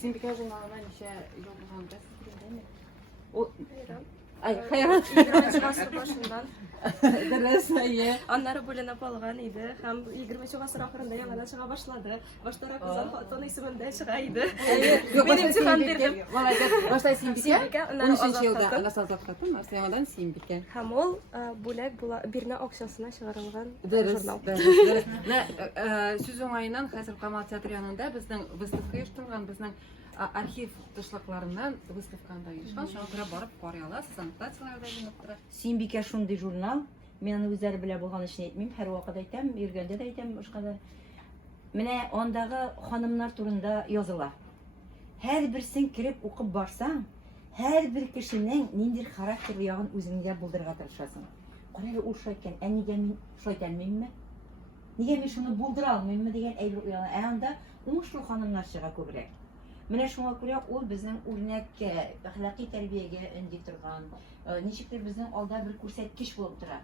Сөембикә журналына ничә ел булганда сез беләме? Ay, hayran. 20 asır başından. Dürüst, iyi. Anları bölünüp algan idi. Hem 20 asır ahırında yanına çığa başladı. Başlara kızlar Fatma isminde çıkaydı. Benim çıkan verdim. Молодец. Başta Сөембикә. Сөембикә, аннары 13 елда Азат аңа сазлап каттым, Арсениядан Сөембикә. Hem ol bölek birine акчасына чыгарылган Дөрес, журнал. дөрес. Сүз уңайынан хәзер Камал театры янында безнең выставка оештырылган, безнең архив тышлыкларыннан выставкада оешкан. Шуңа күрә барып карый аласыз, аннотациялар да җыйнап тора. Сөембикә шундый журнал. Мен аны үзләре белә булган өчен әйтмим, һәр вакыт әйтәм, йөргәндә дә әйтәм, башкада. Менә андагы ханымнар турында языла. Һәр берсен кирип укып барсаң, һәр бер кешенең ниндир характер ягын үзеңдә булдырырга тырышасың. Карале ул шулай икән, нигә мин шулай итәлмимме? Нигә мин шуны булдыра алмыйммы дигән әйбер уяна. Анда уңышлы ханымнар чыга күбрәк. Менә шуңа күрә ул безнең үрнәккә, әхлакый тәрбиягә өнди торган, ничектер безнең алда бер күрсәткеч булып тора.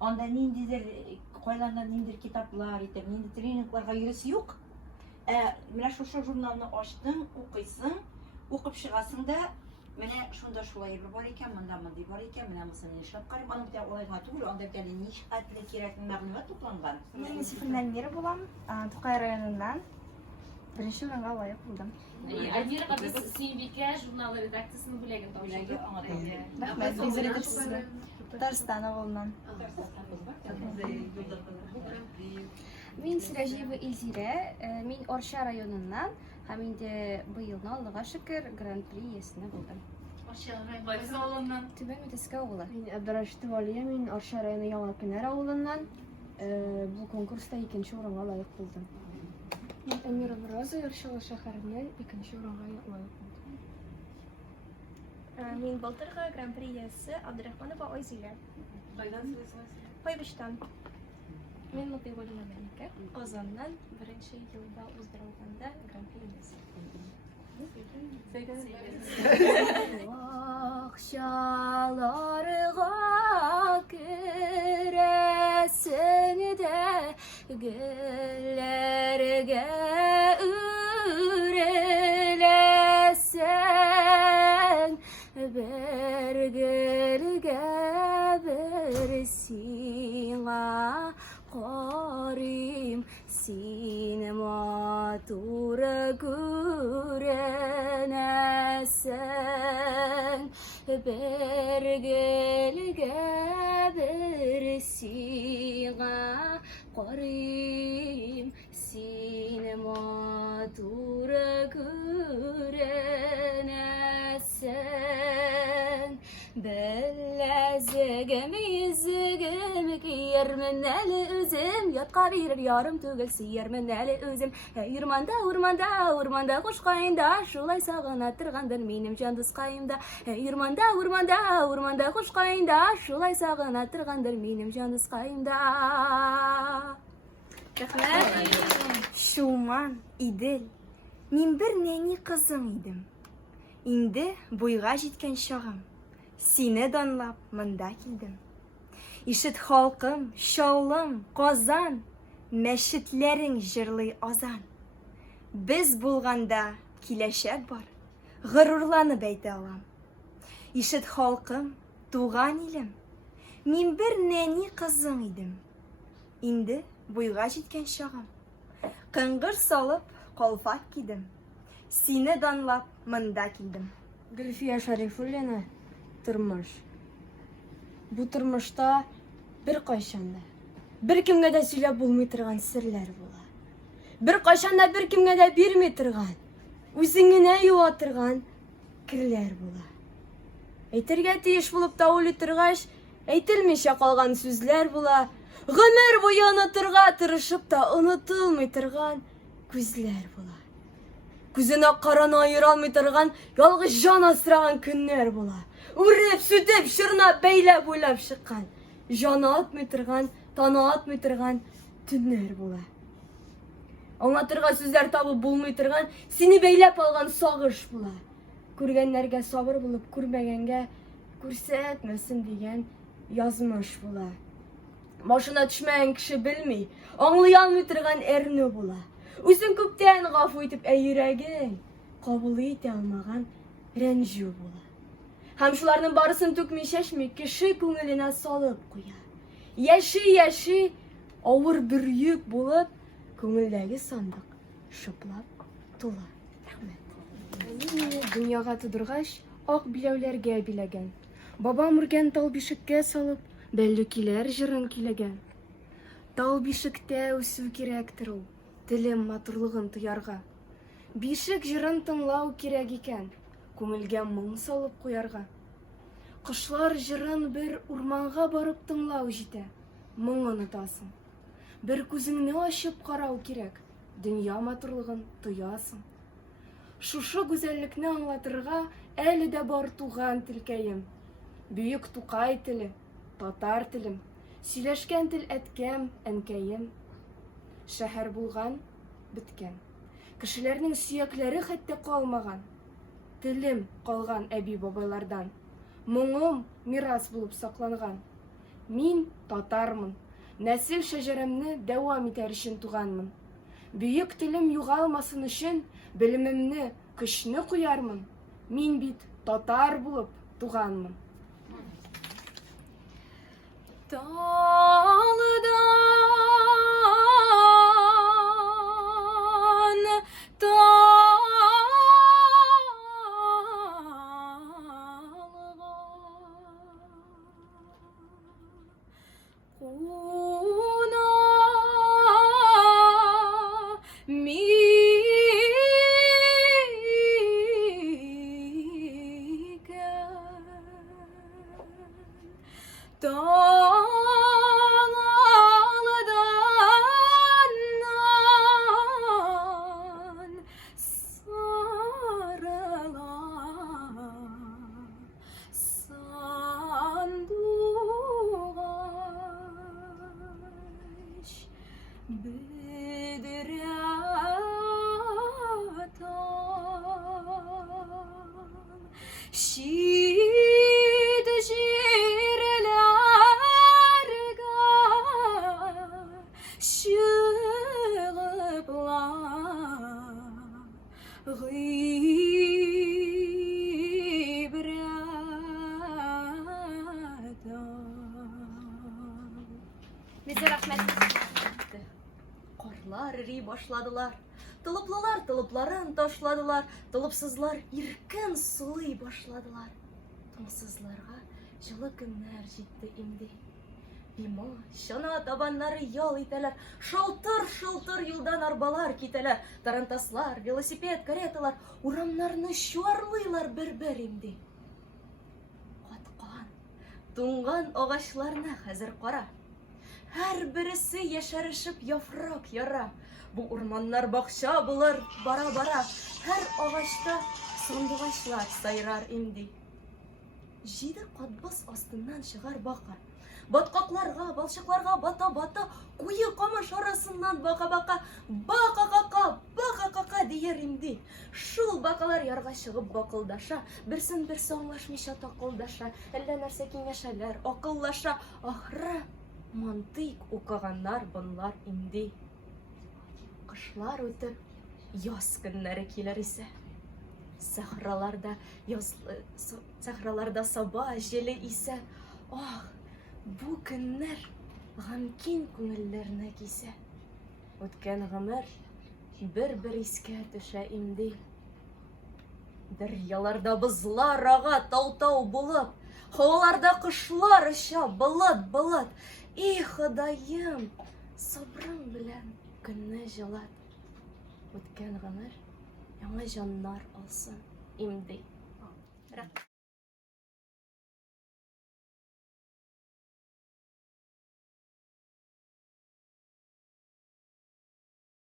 Анда ниндидер кайлардан ниндидер китаплар итеп, нинди тренингларга йөрүсе юк. Менә шушы журналны ачтың, укыйсың, укып чыгасың да, менә шунда шулай бер бар икән, монда мондый бар икән, менә монысын эшләп карыйм, аны бит алай гына түгел, анда бит әле ничәтле кирәк мәгълүмат тупланган. Мен Несифин Әлмира булам, Тукай районунан. Беренче урынга лайык булдым. Әлмира biz Сөембикә журналы редакциясының бүләген тапшырды. Рәхмәт, бизер итеп сезне. Татарстан авылынан. Мин Сиражиева Илзирә, мин Орша районыннан, һәм инде быелны Аллага шөкер гран-при иясенә булдым. Кайсы авылыннан? Түбән Үтәскә авылы. Мин Абдурашид Валия, мин Орша районы Яңа Көнәр авылыннан бу конкурста 2нче урынга лайык булдым. Мин Әмира Муразова, Арчалы шәһәреннән 2нче урынга лайык булдым. Мин былтыргы гран-при иясе Абдрахманова Айзилә. Кайдан сөйләсәгез? Кайбыштан. Мин Мотыйгулина Мәликә, Казаннан 1нче елда уздырылганда гран-при иясе. Акчаларга керәсең дә гөлләргә үреләсәң, бер гөлгә бер сиңа карыйм, син матур күренәсәң, бер гөлгә бер сиңа карыйм, син матур күренәсәң. Беләзегем, йөзегем киермен әле үзем, ятка бирер ярым түгел сөярмен әле үзем. Урманда, урманда, урманда кушкаенда, шулай сагына торгандыр минем җан дускаемда. Урманда, урманда, урманда кушкаенда, шулай сагына торгандыр минем җан дускаемда. Шулман, Идел. Мин бер нәни кызың идем. Инде буйга җиткән чагым. Сине данлап монда килдем. Ишет халкым, Чаллым, Казан, мәчетләрең җырлый азан. Без булганда киләчәк бар, горурланып әйтә алам. Ишет халкым, туган илем, мин бер нәни кызың идем. Инде буйга җиткән чагым. Кыңгыр салып, калфак кидем. Сине данлап монда килдем. Гөлфия Шарифуллина, тормыш. Бу тормышта бер кайчан да, бер кемгә дә сөйләп булмый торган серләр була. Бер кайчан да бер кемгә дә бирми торган, үзеңне юа торган кирләр була. Әйтергә тиеш булып та уйлый торгач, әйтелмичә калган сүзләр була. Гомер буе онытырга тырышып та онытылмый торган күзләр була. Күзенә карана айыра алмый торган ялгыз җан асраган көннәр була. Үреп, сүтеп, шырнап, бәйләп уйлап чыккан, җаны атмый торган, таны атмый торган төннәр була. Аңлатырга сүзләр табып булмый торган, сине бәйләп алган сагыш була. Күргәннәргә сабыр булып, күрмәгәнгә күрсәтмәсен дигән язмыш була. Машина төшмәгән кеше белми, аңлый алмый торган әрне була. Үзең күптән гафу итеп, йөрәгең кабул ите алмаган рәнҗү була. Һәм шуларның барысын түкми чәчми кеше күңеленә салып куя. Яши, авыр бер йөк булып, күңелдәге сандык шыплап тула. Рәхмәт. Дөньяга тудыргач, ак биләүләргә биләгән. Бабам үргән тал бишеккә салып, бәлле килер җырын киләгән. Тал бишектә үсү кирәктер ул, телем матурлыгын тоярга. Бишек җырын тыңлау кирәк икән, күңелгә моң салып куярга. Кошлар җырын бер урманга барып тыңлау җитә, моң онытасың. Бер күзеңне ачып карау кирәк, дөнья матурлыгын тоясың. Шушы гүзәллекне аңлатырга әле дә бар туган телкәем. Бөек Тукай теле, татар телем, сөйләшкән тел әткәм, әнкәем. Шәһәр булган, беткән. Кешеләрнең сөякләре хәтта калмаган. Телем калган әби-бабайлардан. Моңым мирас булып сакланган. Мин татармын. Нәсел шәҗәрәмне дәвам итәр өчен туганмын. Бөек телем югалмасын өчен белемемне көчне куярмын. Мин бит татар булып туганмын. Карлар эри башладылар. Тылыплылар тылыпларын ташладылар. Тылыпсызлар иркен сулый башладылар. Тыңсызларга жылы көннәр җитте инде. Бимо, шана табаннары ял итәләр. Шылтыр юлдан арбалар китәләр. Тарантаслар, велосипед, кареталар урамнарны чуарлыйлар бер-бер инде. Каткан, туңган агачларны хәзер кара. Һәр берсе яшәрешеп яфрак яра. Бу урманнар бакча булыр бара-бара. Һәр агачта сандугачлар сайрар инде. 7 катбас астыннан чыгар бака. Баткакларга, балчыкларга бата-бата, куе камыш арасыннан бака-бака, бака-кака дияр инде. Шул бакалар ярга чыгып бакылдаша, берсен-берсе аңлашмыйча такылдаша, әллә нәрсә киңәшәләр, акыллаша, ахры мантыйк укыганнар бунлар инде. Кышлар үтеп, яз көннәре килер исә. Сахраларда саба җиле исә. Ах, бу көннәр гамкин күңелләрне кисә. Үткән гомер бер-бер искә төшә инде. Дәрьяларда бызлар ага тау-тау булып, һаваларда кошлар оча болыт. И Ходаем, сабрың белән көнне җылат. Үткән гомер яңа җаннар алсын инде.